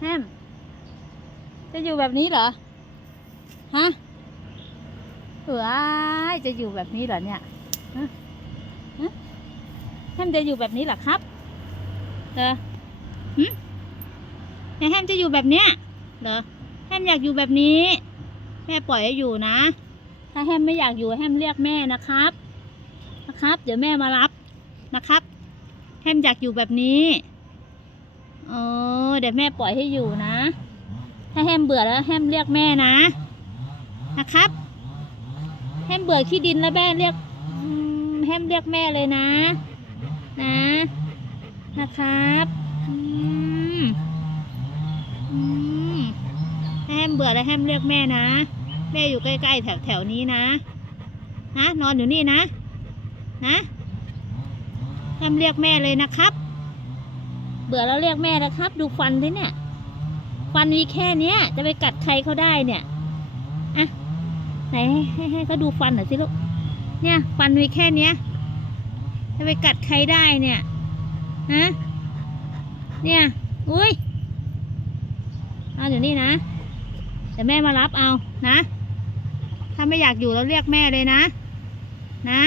แฮม จะอยู่แบบนี้เหรอ ฮะเอออ้ยจะอยู่แบบนี้เหรอเนี่ยฮะแฮมจะอยู่แบบนี้เหรอครับเหรอหึแม่แฮมจะอยู่แบบเนี้ยเหรอ แฮมอยากอยู่แบบนี้ แม่ปล่อยให้อยู่นะ ถ้าแฮมไม่อยากอยู่แฮมเรียกแม่นะครับ นะครับ เดี๋ยวแม่มารับนะครับ แฮมอยากอยู่แบบนี้ เดี๋ยวแม่ปล่อยให้อยู่นะ ถ้าแฮมเบื่อแล้วแฮมเรียกแม่นะนะครับแฮมเบื่อขี้ดินแล้วแม่เรียกแฮมเรียกแม่เลยนะ นะ นะครับแฮมเบื่อแล้วแฮมเรียกแม่นะ แม่อยู่ใกล้ๆแถวแถวๆนี้นะนะนอนอยู่นี่นะ นะแฮมเรียกแม่เลยนะครับ เบื่อแล้วเรียกแม่นะครับ ดูฟันดิเนี่ย ฟันมีแค่เนี้ย จะไปกัดใครเขาได้เนี่ยอะไหนให้ให้เขาดูฟันหน่อยสิลูกเนี่ย ฟันมีแค่เนี้ย จะไปกัดใครได้เนี่ยฮะเนี่ยอุ้ยเอาอยู่นี่นะเดี๋ยวแม่มารับเอานะ ถ้าไม่อยากอยู่แล้วเรียกแม่เลยนะ นะ